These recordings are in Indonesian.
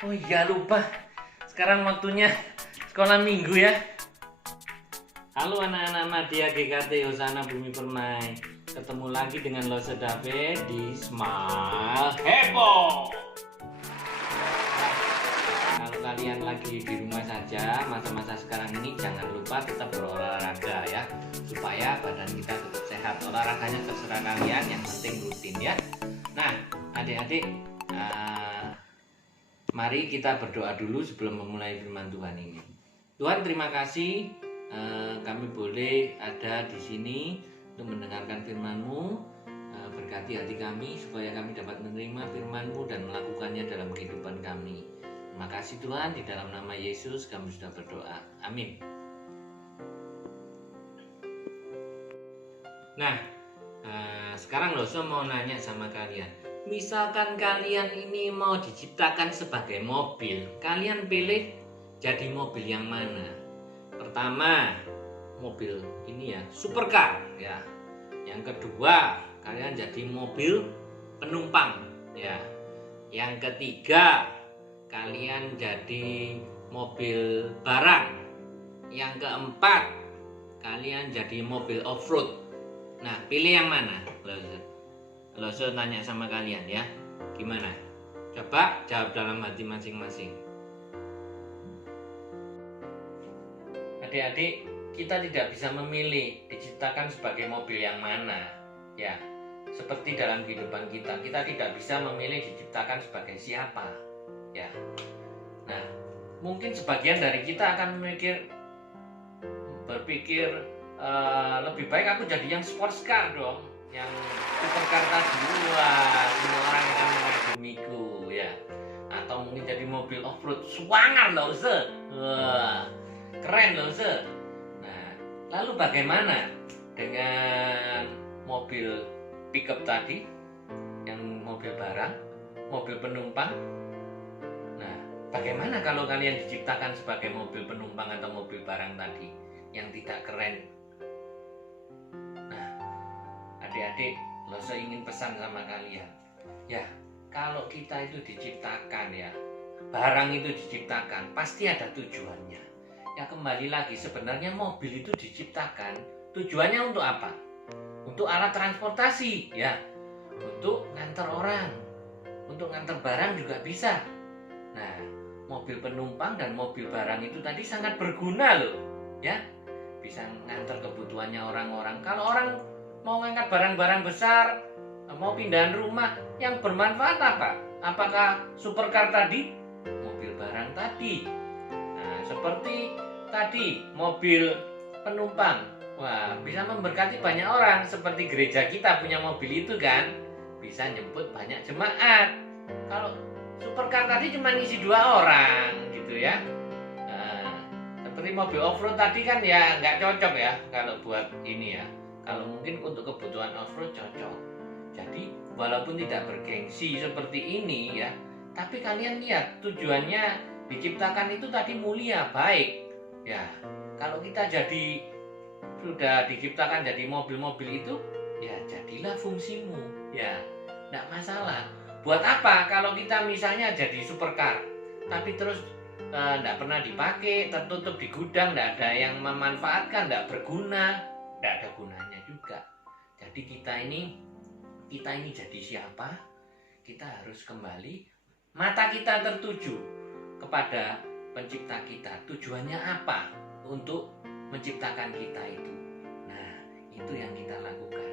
Oh iya lupa. Sekarang waktunya sekolah minggu ya. Halo anak-anak Madya GKT Hosana Bumi Permai. Ketemu lagi dengan Lose David di Smile Heboh. Kalau kalian lagi di rumah saja masa-masa sekarang ini, jangan lupa tetap berolahraga ya, supaya badan kita tetap sehat. Olahraganya terserah kalian, yang penting rutin ya. Nah adik-adik, mari kita berdoa dulu sebelum memulai firman Tuhan ini. Tuhan, terima kasih kami boleh ada di sini untuk mendengarkan firman-Mu. Berkati hati kami supaya kami dapat menerima firman-Mu dan melakukannya dalam kehidupan kami. Terima kasih Tuhan, di dalam nama Yesus kami sudah berdoa. Amin. Nah, sekarang Loso mau nanya sama kalian. Misalkan kalian ini mau diciptakan sebagai mobil, kalian pilih jadi mobil yang mana? Pertama, mobil ini ya, supercar ya. Yang kedua, kalian jadi mobil penumpang ya. Yang ketiga, kalian jadi mobil barang. Yang keempat, kalian jadi mobil off-road. Nah, pilih yang mana? Loso tanya sama kalian ya, gimana? Coba jawab dalam hati masing-masing. Adik-adik, kita tidak bisa memilih diciptakan sebagai mobil yang mana ya. Seperti dalam kehidupan kita tidak bisa memilih diciptakan sebagai siapa ya. Nah, mungkin sebagian dari kita akan berpikir lebih baik aku jadi yang sports car dong, yang supercar tadi. Wah, semua orang akan mengagumiku ya. Atau mungkin jadi mobil off-road, suangan loh se. Wah, keren loh se. Nah, lalu bagaimana dengan mobil pickup tadi, yang mobil barang, mobil penumpang? Nah, bagaimana kalau kalian diciptakan sebagai mobil penumpang atau mobil barang tadi yang tidak keren? Nah, adik-adik, Loso ingin pesan sama kalian ya, kalau kita itu diciptakan ya, barang itu diciptakan pasti ada tujuannya ya. Kembali lagi, sebenarnya mobil itu diciptakan tujuannya untuk apa? Untuk alat transportasi ya, untuk nganter orang, untuk nganter barang juga bisa. Nah, mobil penumpang dan mobil barang itu tadi sangat berguna loh ya, bisa nganter kebutuhannya orang-orang. Kalau orang mau ngangkat barang-barang besar, mau pindahan rumah, yang bermanfaat apa? Apakah supercar tadi? Mobil barang tadi. Nah, seperti tadi mobil penumpang, wah, bisa memberkati banyak orang. Seperti gereja kita punya mobil itu kan, bisa jemput banyak jemaat. Kalau supercar tadi cuma isi 2 orang gitu ya. Nah, seperti mobil off-road tadi kan ya nggak cocok ya kalau buat ini ya. Kalau mungkin untuk kebutuhan off-road cocok. Jadi walaupun tidak bergengsi seperti ini ya, tapi kalian lihat tujuannya diciptakan itu tadi mulia, baik ya. Kalau kita sudah diciptakan jadi mobil-mobil itu ya, jadilah fungsimu ya, tidak masalah. Buat apa kalau kita misalnya jadi supercar tapi terus tidak pernah dipakai, tertutup di gudang, tidak ada yang memanfaatkan, tidak berguna, tidak ada gunanya juga. Jadi kita ini jadi siapa? Kita harus kembali, mata kita tertuju kepada pencipta kita. Tujuannya apa untuk menciptakan kita itu? Nah, itu yang kita lakukan.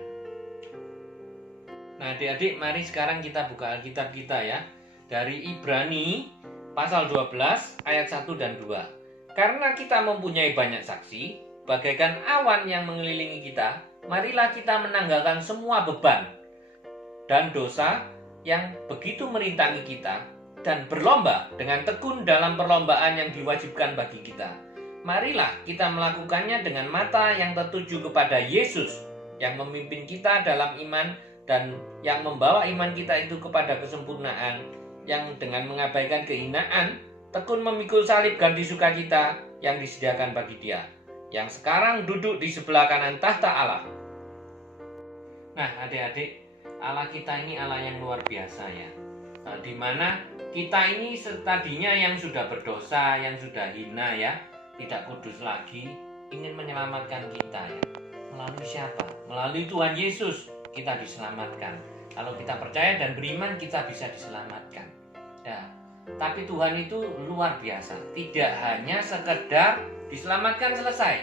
Nah, adik-adik, mari sekarang kita buka Alkitab kita ya, dari Ibrani pasal 12 ayat 1 dan 2. Karena kita mempunyai banyak saksi, bagaikan awan yang mengelilingi kita, marilah kita menanggalkan semua beban dan dosa yang begitu merintangi kita, dan berlomba dengan tekun dalam perlombaan yang diwajibkan bagi kita. Marilah kita melakukannya dengan mata yang tertuju kepada Yesus, yang memimpin kita dalam iman dan yang membawa iman kita itu kepada kesempurnaan, yang dengan mengabaikan kehinaan, tekun memikul salib ganti sukacita yang disediakan bagi Dia, yang sekarang duduk di sebelah kanan tahta Allah. Nah, adik-adik, Allah kita ini Allah yang luar biasa ya, di mana kita ini tadinya yang sudah berdosa, yang sudah hina ya, tidak kudus lagi, ingin menyelamatkan kita ya. Melalui siapa? Melalui Tuhan Yesus kita diselamatkan. Kalau kita percaya dan beriman, kita bisa diselamatkan. Ya. Tapi Tuhan itu luar biasa. Tidak hanya sekedar diselamatkan selesai.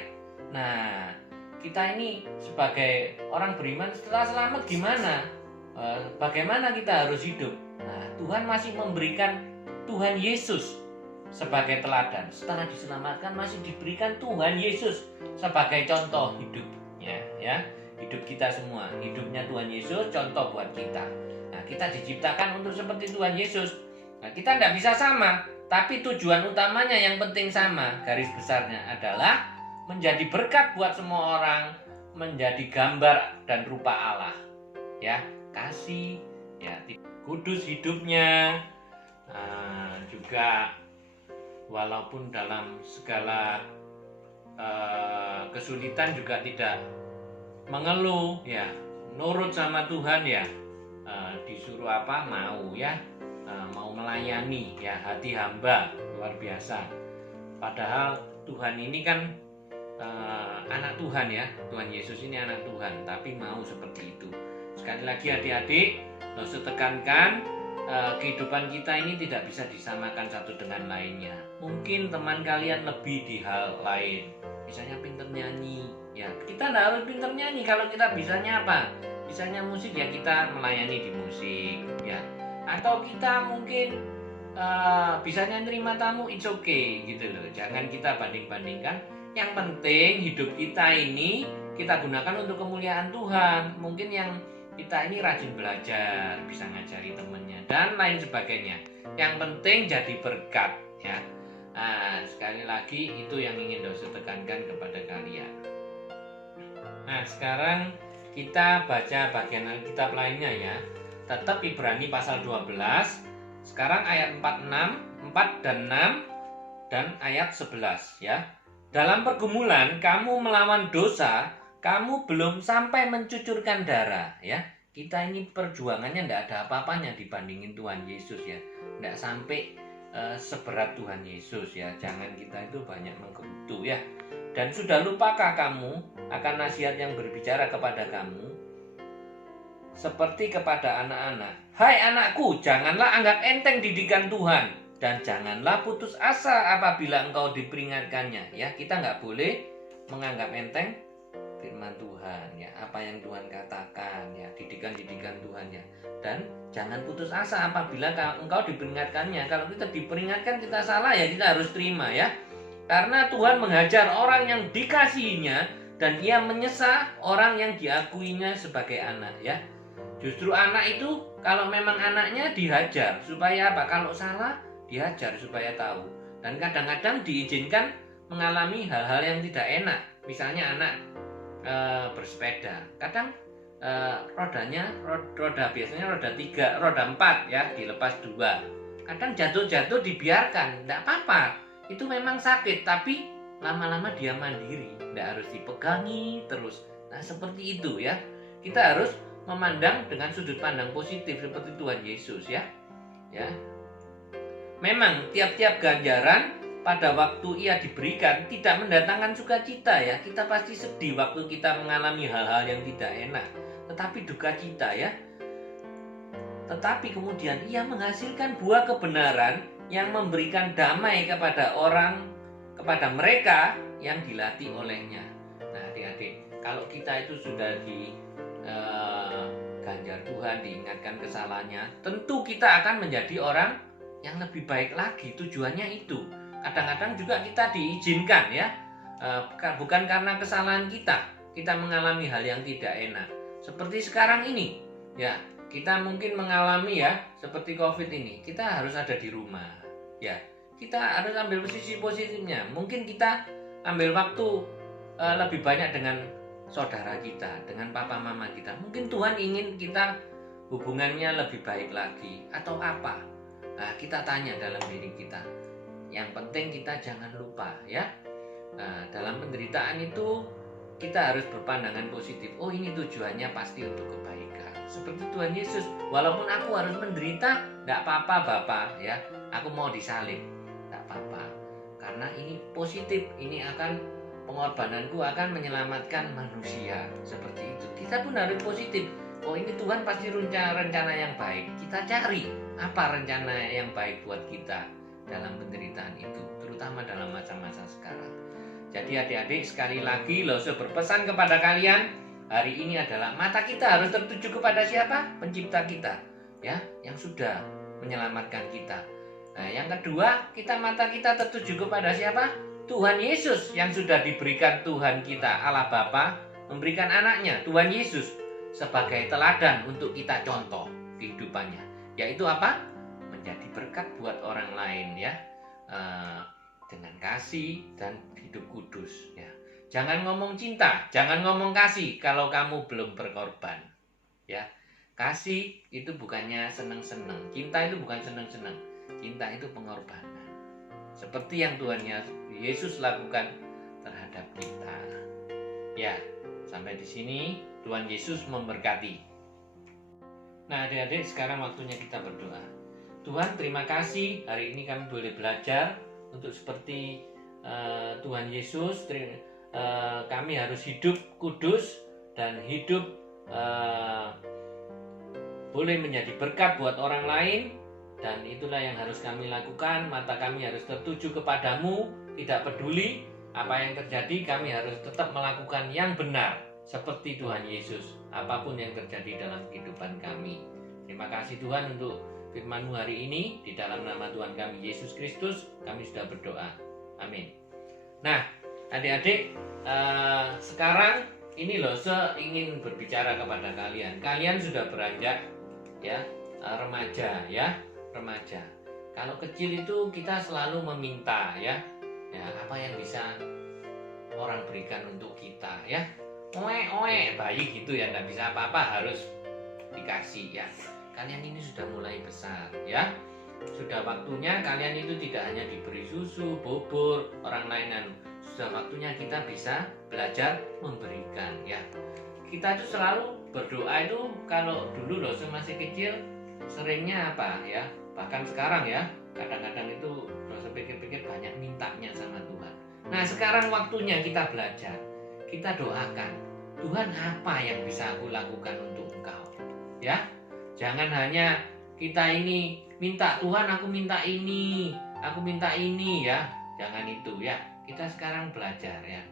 Nah, kita ini sebagai orang beriman setelah selamat gimana? Bagaimana kita harus hidup? Nah, Tuhan masih memberikan Tuhan Yesus sebagai teladan. Setelah diselamatkan masih diberikan Tuhan Yesus sebagai contoh hidupnya ya. Hidup kita semua, hidupnya Tuhan Yesus contoh buat kita. Nah, kita diciptakan untuk seperti Tuhan Yesus. Nah, kita tidak bisa sama, tapi tujuan utamanya yang penting sama. Garis besarnya adalah menjadi berkat buat semua orang, menjadi gambar dan rupa Allah. Ya, kasih, ya, kudus hidupnya. Juga walaupun dalam segala kesulitan juga tidak mengeluh, ya, nurut sama Tuhan ya. Disuruh apa mau ya. Mau melayani ya, hati hamba luar biasa. Padahal Tuhan ini kan anak Tuhan ya, Tuhan Yesus ini anak Tuhan, tapi mau seperti itu. Sekali lagi adik-adik, harus tekankan kehidupan kita ini tidak bisa disamakan satu dengan lainnya. Mungkin teman kalian lebih di hal lain, misalnya pinter nyanyi ya, kita tidak harus pinter nyanyi. Kalau kita bisanya apa? Bisanya musik ya, kita melayani di musik ya. Atau kita mungkin bisanya nerima tamu, it's okay gitu loh. Jangan kita banding-bandingkan. Yang penting hidup kita ini kita gunakan untuk kemuliaan Tuhan. Mungkin yang kita ini rajin belajar, bisa ngajari temennya dan lain sebagainya. Yang penting jadi berkat ya. Nah, sekali lagi itu yang ingin dosen tekankan kepada kalian. Nah, sekarang kita baca bagian Alkitab lainnya ya. Tetap Ibrani pasal 12. Sekarang ayat 4 dan 6 dan ayat 11 ya. Dalam pergumulan kamu melawan dosa, kamu belum sampai mencucurkan darah ya. Kita ini perjuangannya tidak ada apa-apanya dibandingin Tuhan Yesus ya. Tidak sampai seberat Tuhan Yesus ya. Jangan kita itu banyak menggerutu ya. Dan sudah lupakah kamu akan nasihat yang berbicara kepada kamu seperti kepada anak-anak? Hai anakku, janganlah anggap enteng didikan Tuhan, dan janganlah putus asa apabila engkau diperingatkannya. Ya, kita nggak boleh menganggap enteng firman Tuhan ya, apa yang Tuhan katakan ya, didikan-didikan Tuhan ya. Dan jangan putus asa apabila engkau diperingatkannya. Kalau kita diperingatkan kita salah ya, kita harus terima ya. Karena Tuhan menghajar orang yang dikasihinya, dan ia menyesal orang yang diakuinya sebagai anak ya. Justru anak itu kalau memang anaknya dihajar supaya apa? Kalau salah dihajar supaya tahu. Dan kadang-kadang diizinkan mengalami hal-hal yang tidak enak. Misalnya anak bersepeda, kadang roda biasanya roda 3, roda 4 ya, dilepas 2. Kadang jatuh-jatuh dibiarkan, tidak apa-apa. Itu memang sakit, tapi lama-lama dia mandiri, tidak harus dipegangi terus. Nah, seperti itu ya. Kita harus memandang dengan sudut pandang positif seperti Tuhan Yesus ya. Ya. Memang tiap-tiap ganjaran pada waktu ia diberikan tidak mendatangkan sukacita ya. Kita pasti sedih waktu kita mengalami hal-hal yang tidak enak, tetapi duka cita ya. Tetapi kemudian ia menghasilkan buah kebenaran yang memberikan damai kepada kepada mereka yang dilatih olehnya. Nah, adik-adik, kalau kita itu sudah ganjar Tuhan, diingatkan kesalahannya, tentu kita akan menjadi orang yang lebih baik lagi. Tujuannya itu. Kadang-kadang juga kita diizinkan ya, bukan karena kesalahan kita mengalami hal yang tidak enak. Seperti sekarang ini ya, kita mungkin mengalami ya seperti COVID ini, kita harus ada di rumah ya. Kita harus ambil sisi positifnya. Mungkin kita ambil waktu lebih banyak dengan saudara kita, dengan papa mama kita. Mungkin Tuhan ingin kita hubungannya lebih baik lagi atau apa. Nah, kita tanya dalam diri kita. Yang penting kita jangan lupa ya. Nah, dalam penderitaan itu kita harus berpandangan positif. Oh, ini tujuannya pasti untuk kebaikan. seperti Tuhan Yesus. Walaupun aku harus menderita, tidak apa-apa Bapak ya. Aku mau disalib, tidak apa-apa. Karena ini positif, ini akan pengorbananku akan menyelamatkan manusia. Seperti itu. Kita pun harus positif. Oh ini Tuhan pasti rencana yang baik. Kita cari apa rencana yang baik buat kita dalam penderitaan itu, terutama dalam masa-masa sekarang. Jadi adik-adik sekali lagi Lose berpesan kepada kalian, hari ini adalah mata kita harus tertuju kepada siapa? Pencipta kita, ya, yang sudah menyelamatkan kita. Nah, yang kedua, mata kita tertuju kepada siapa? Tuhan Yesus yang sudah diberikan Tuhan kita, Allah Bapa, memberikan anaknya, Tuhan Yesus, sebagai teladan untuk kita contoh kehidupannya, yaitu apa? Menjadi berkat buat orang lain ya, dengan kasih dan hidup kudus ya. Jangan ngomong cinta, jangan ngomong kasih kalau kamu belum berkorban ya. Kasih itu bukannya seneng-seneng, cinta itu bukan seneng-seneng, cinta itu pengorbanan, seperti yang Tuhan Yesus lakukan terhadap kita ya. Sampai di sini Tuhan Yesus memberkati. Nah adik-adik, sekarang waktunya kita berdoa. Tuhan terima kasih, hari ini kami boleh belajar untuk seperti Tuhan Yesus. Kami harus hidup kudus dan hidup boleh menjadi berkat buat orang lain. Dan itulah yang harus kami lakukan. Mata kami harus tertuju kepadamu, tidak peduli apa yang terjadi, kami harus tetap melakukan yang benar seperti Tuhan Yesus, apapun yang terjadi dalam kehidupan kami. Terima kasih Tuhan untuk firman-Mu hari ini. Di dalam nama Tuhan kami Yesus Kristus kami sudah berdoa, amin. Nah adik-adik, sekarang ini saya ingin berbicara kepada kalian. Kalian sudah beranjak ya, remaja ya, remaja. Kalau kecil itu kita selalu meminta ya, apa yang bisa orang berikan untuk kita ya. Oe bayi gitu ya, nggak bisa apa-apa, harus dikasih ya. Kalian ini sudah mulai besar ya, sudah waktunya kalian itu tidak hanya diberi susu, bubur, orang lainan. Sudah waktunya kita bisa belajar memberikan ya. Kita itu selalu berdoa itu, kalau dulu masih kecil seringnya apa ya, bahkan sekarang ya, kadang-kadang itu pikir-pikir banyak mintanya sama Tuhan. Nah sekarang waktunya kita belajar, kita doakan, Tuhan apa yang bisa aku lakukan untuk Engkau ya. Jangan hanya kita ini minta, Tuhan aku minta ini ya, jangan itu ya. Kita sekarang belajar ya,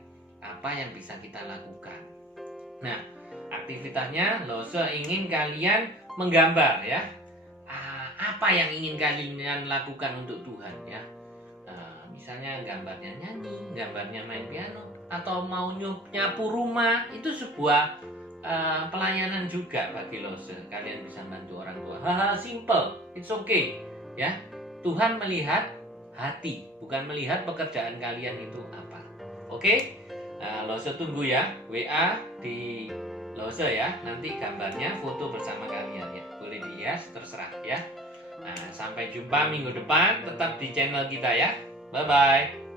apa yang bisa kita lakukan. Nah aktivitasnya saya ingin kalian menggambar ya, apa yang ingin kalian lakukan untuk Tuhan ya. Misalnya gambarnya nyanyi, gambarnya main piano, atau mau nyapu rumah. Itu sebuah pelayanan juga bagi Lose. Kalian bisa bantu orang tua. Hal-hal simple, it's okay ya. Tuhan melihat hati, bukan melihat pekerjaan kalian itu apa. Oke? Lose tunggu ya, WA di Lose ya. Nanti gambarnya, foto bersama kalian ya. Boleh dihias, terserah ya. Nah, sampai jumpa minggu depan, tetap di channel kita ya. Bye-bye.